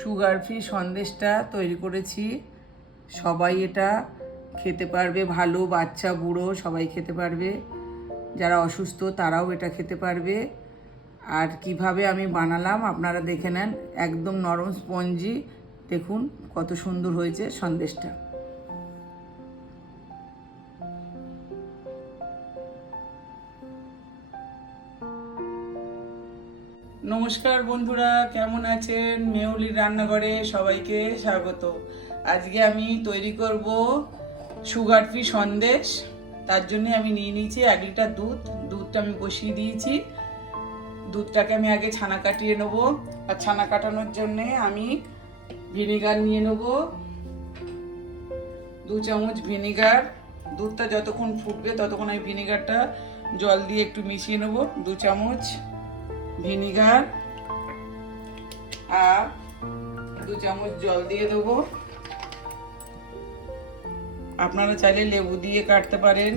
Sugar free সন্দেশটা তৈরি করেছি। সবাই এটা খেতে পারবে, ভালো বাচ্চা বুড়ো সবাই খেতে পারবে, যারা অসুস্থ তারাও এটা খেতে পারবে। আর কিভাবে আমি বানালাম আপনারা দেখে নেন, একদম নরম স্পঞ্জি। দেখুন কত সুন্দর হয়েছে সন্দেশটা। নমস্কার বন্ধুরা, কেমন আছেন? মেহুলির রান্নাঘরে সবাইকে স্বাগত। আজকে আমি তৈরি করব সুগার ফ্রি সন্দেশ। তার জন্য আমি নিয়ে নিয়েছি 1 লিটার দুধটা আমি বসিয়ে দিয়েছি। দুধটাকে আমি আগে ছানা কাটিয়ে নেব। আর ছানা কাটানোর জন্যে আমি ভিনেগার নিয়ে নেব 2 চামচ ভিনেগার। দুধটা যতক্ষণ ফুটবে ততক্ষণ আমি ভিনেগারটা জল দিয়ে একটু মিশিয়ে নেব। 2 চামচ ভিনেগার আর 2 চামচ জল দিয়ে দেবো। আপনারা চাইলে লেবু দিয়ে কাটতে পারেন,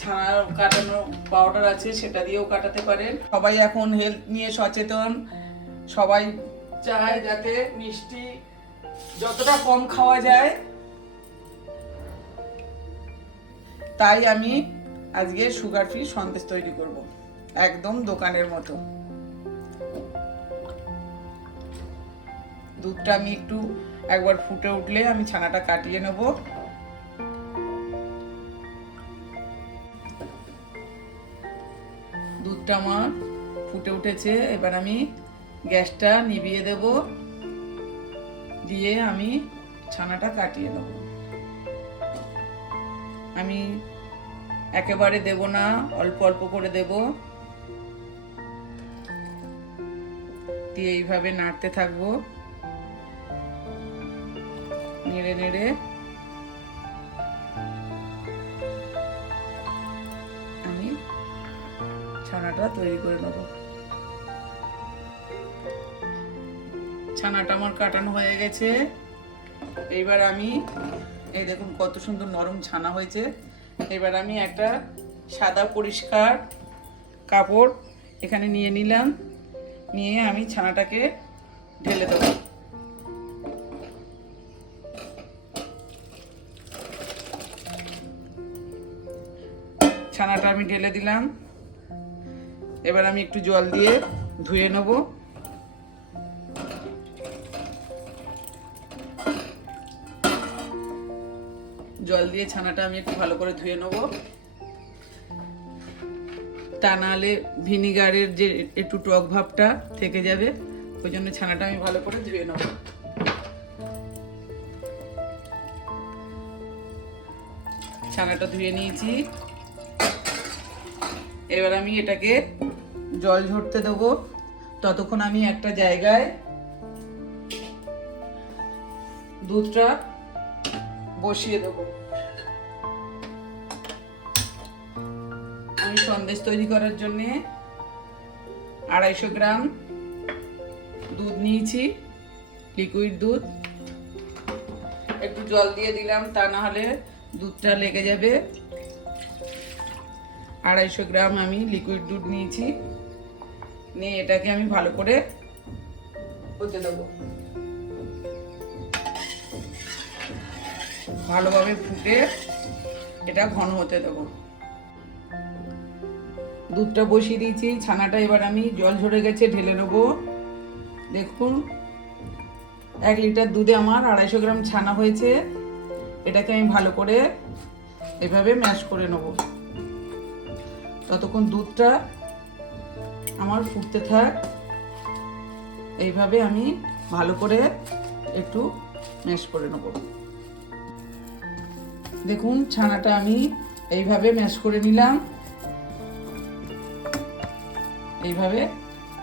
ছানা কাটানো পাউডার আছে সেটা দিয়েও কাটাতে পারেন। সবাই এখন হেলথ নিয়ে সচেতন, সবাই চায় যাতে মিষ্টি যতটা কম খাওয়া যায়। তাই আমি আজকে সুগার ফ্রি সন্দেশ তৈরি করব, একদম দোকানের মতো। দুধটা আমি একটু একবার ফুটে উঠলে আমি ছানাটা কাটিয়ে নেব। দুধটা আমার ফুটে উঠেছে, এবার আমি গ্যাসটা নিভিয়ে দেব, দিয়ে আমি ছানাটা কাটিয়ে নেব। আমি একেবারে দেব না, অল্প অল্প করে দেব, দিয়ে এইভাবে নাড়তে থাকবো, নেড়ে নেড়ে আমি ছানাটা তৈরি করে নেব। ছানাটা আমার কাটানো হয়ে গেছে। এইবার আমি এই দেখুন কত সুন্দর নরম ছানা হয়েছে। এবার আমি একটা সাদা পরিষ্কার কাপড় এখানে নিয়ে নিলাম, নিয়ে আমি ছানাটাকে ঢেলে দেব। ছানাটা আমি ঢেলে দিলাম। এবার আমি একটু জল দিয়ে ধুয়ে নেব। জল দিয়ে ছানাটা আমি একটু ভালো করে ধুয়ে নেব, তা নাহলে ভিনিগারের যে একটু টক ভাবটা থেকে যাবে। ওই জন্য ছানাটা আমি ভালো করে ধুয়ে নেব। ছানাটা ধুয়ে নিয়েছি। এবার আমি এটাকে জল ঝরতে দেবো। ততক্ষণ আমি একটা জায়গায় দুধটা বসিয়ে দেবো। আমি সন্দেশ তৈরি করার জন্য 250 গ্রাম দুধ নিয়েছি, লিকুইড দুধ। একটু জল দিয়ে দিলাম, তা না হলে দুধটা লেগে যাবে। 250 গ্রাম আমি লিকুইড দুধ নিয়েছি, নিয়ে এটাকে আমি ভালো করে হতে দেবো। ভালোভাবে ফুটে এটা ঘন হতে দেবো। দুধটা বসিয়ে দিয়েছি, ছানাটা এবার আমি জল ঝরে গেছে ঢেলে নেবো। দেখুন 1 লিটার দুধে আমার 250 গ্রাম ছানা হয়েছে। এটাকে আমি ভালো করে এভাবে ম্যাশ করে নেব। ততক্ষণ দুধটা আমার ফুটতে থাক। এইভাবে আমি ভালো করে একটু ম্যাশ করে নেব। দেখুন ছানাটা আমি এইভাবে ম্যাশ করে নিলাম। এইভাবে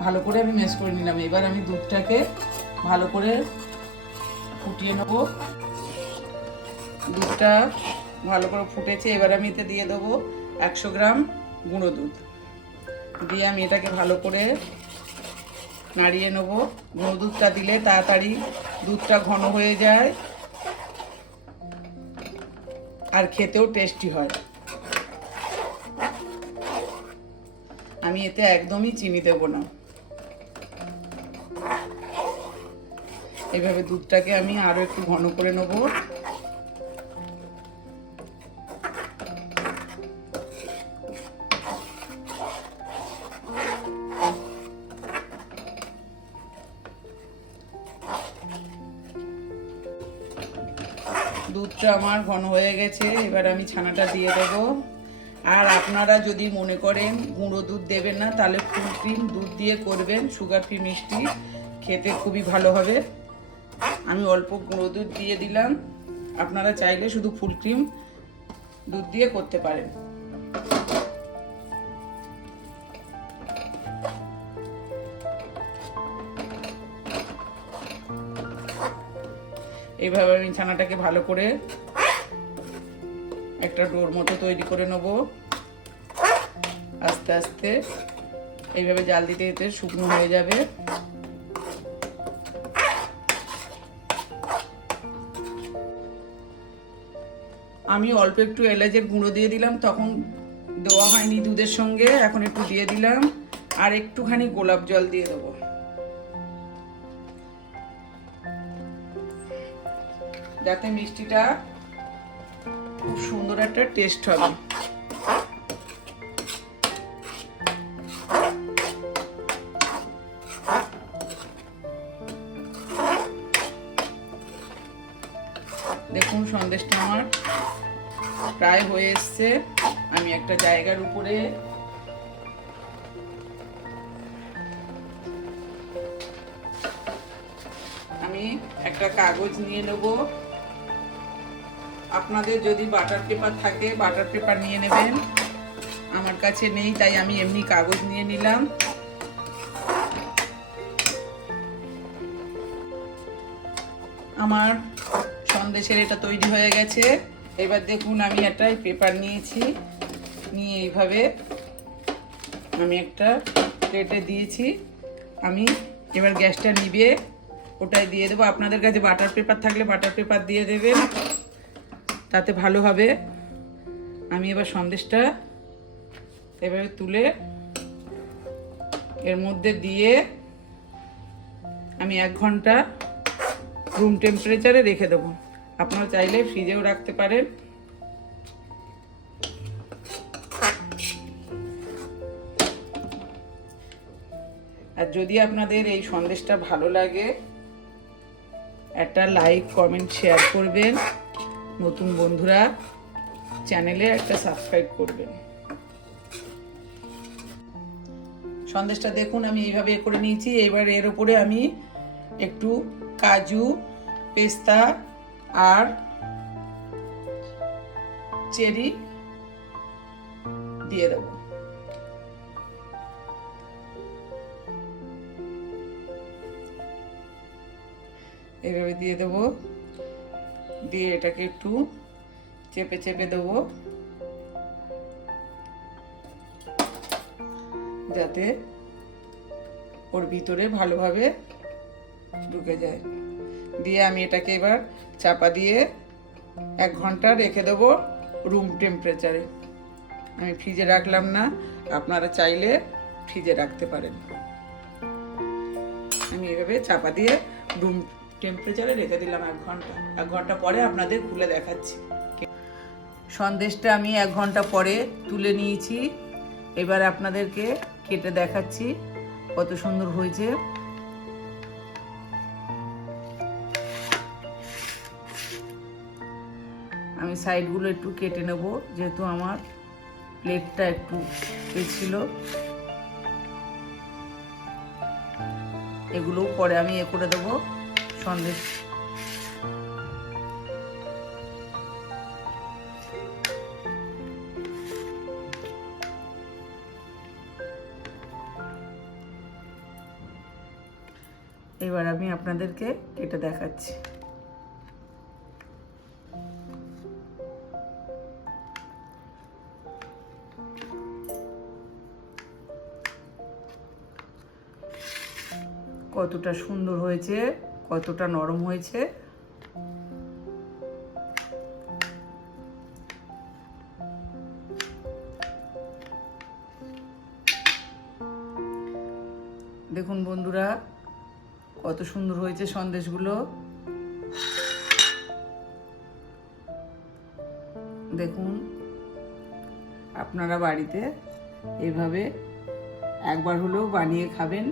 ভালো করে আমি ম্যাশ করে নিলাম। এবার আমি দুধটাকে ভালো করে ফুটিয়ে নেব। দুধটা ভালো করে ফুটেছে, এবার আমি এতে দিয়ে দেবো 100 গ্রাম গুঁড়ো দুধ। দিয়ে আমি এটাকে ভালো করে নাড়িয়ে নেব। গুঁড়ো দুধটা দিলে তাড়াতাড়ি দুধটা ঘন হয়ে যায় আর খেতেও টেস্টি হয়। আমি এতে একদমই চিনি দেব না। এইভাবে দুধটাকে আমি আরো একটু ঘন করে নেব। দুধটা আমার ঘন হয়ে গেছে, এবার আমি ছানাটা দিয়ে দেব। আর আপনারা যদি মনে করেন গুঁড়ো দুধ দেবেন না, তাহলে ফুল ক্রিম দুধ দিয়ে করবেন, সুগার ফ্রি মিষ্টি খেতে খুবই ভালো হবে। আমি অল্প গুঁড়ো দুধ দিয়ে দিলাম, আপনারা চাইলে শুধু ফুল ক্রিম দুধ দিয়ে করতে পারেন। এইভাবে আমি ছানাটাকে ভালো করে একটা ডোর মতো তৈরি করে নেব। আস্তে আস্তে এইভাবে জাল দিতে দিতে শুকনো হয়ে যাবে। আমি অল্প একটু এলাচের গুঁড়ো দিয়ে দিলাম, তখন দেওয়া হয়নি দুধের সঙ্গে, এখন একটু দিয়ে দিলাম। আর একটুখানি গোলাপ জল দিয়ে দেবো, যাতে মিষ্টিটা খুব সুন্দর একটা টেস্ট হবে। দেখুন সন্দেশটা আমার প্রায় হয়ে এসছে। আমি একটা জায়গার উপরে আমি একটা কাগজ নিয়ে নেব। আপনাদের যদি বাটার পেপার থাকে বাটার পেপার নিয়ে নেবেন, আমার কাছে নেই তাই আমি এমনি কাগজ নিয়ে নিলাম। আমার সন্দেশের এটা তৈরি হয়ে গেছে। এবার দেখুন আমি একটা পেপার নিয়েছি, নিয়ে এইভাবে আমি একটা প্লেটে দিয়েছি। আমি এবার গ্যাসটা নিভিয়ে ওটাই দিয়ে দেবো। আপনাদের কাছে বাটার পেপার থাকলে বাটার পেপার দিয়ে দেবেন, তাতে ভালো হবে। আমি এবার সন্দেশটা এভাবে তুলে এর মধ্যে দিয়ে আমি 1 ঘন্টা রুম টেম্পারেচারে রেখে দেবো। আপনারা চাইলে ফ্রিজেও রাখতে পারেন। আর যদি আপনাদের এই সন্দেশটা ভালো লাগে, একটা লাইক কমেন্ট শেয়ার করবেন। নতুন বন্ধুরা চ্যানেলে একটা সাবস্ক্রাইব করবেন। সন্দেশটা দেখুন আমি এইভাবে করে নিয়েছি। এবার এর উপরে আমি একটু কাজু, পেস্তা আর চেরি দিয়ে দেবো। এইভাবে দিয়ে দেবো, দিয়ে এটাকে একটু চেপে চেপে দেবো, যাতে ওর ভিতরে ভালোভাবে ঢুকে যায়। দিয়ে আমি এটাকে এবার চাপা দিয়ে 1 ঘন্টা রেখে দেবো রুম টেম্পারেচারে। আমি ফ্রিজে রাখলাম না, আপনারা চাইলে ফ্রিজে রাখতে পারেন। আমি এভাবে চাপা দিয়ে রুম টেম্পারেচারে রেখে দিলাম 1 ঘন্টা। 1 ঘন্টা পরে আপনাদের খুলে দেখাচ্ছি। সন্দেশটা আমি 1 ঘন্টা পরে তুলে নিয়েছি। এবার আপনাদেরকে কেটে দেখাচ্ছি কত সুন্দর হয়েছে। আমি সাইডগুলো একটু কেটে নেব, যেহেতু আমার প্লেটটা একটু ছিল। এগুলো পরে আমি করে দেবো সন্দেশ। এবার আমি আপনাদেরকে কেটে দেখাচ্ছি। কতটা সুন্দর হয়েছে, কতটা নরম হয়েছে। দেখুন বন্ধুরা, কত সুন্দর হয়েছে সন্দেশগুলো, দেখুন। আপনারা বাড়িতে এইভাবে একবার হলেও বানিয়ে খাবেন,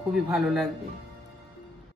খুবই ভালো লাগবে।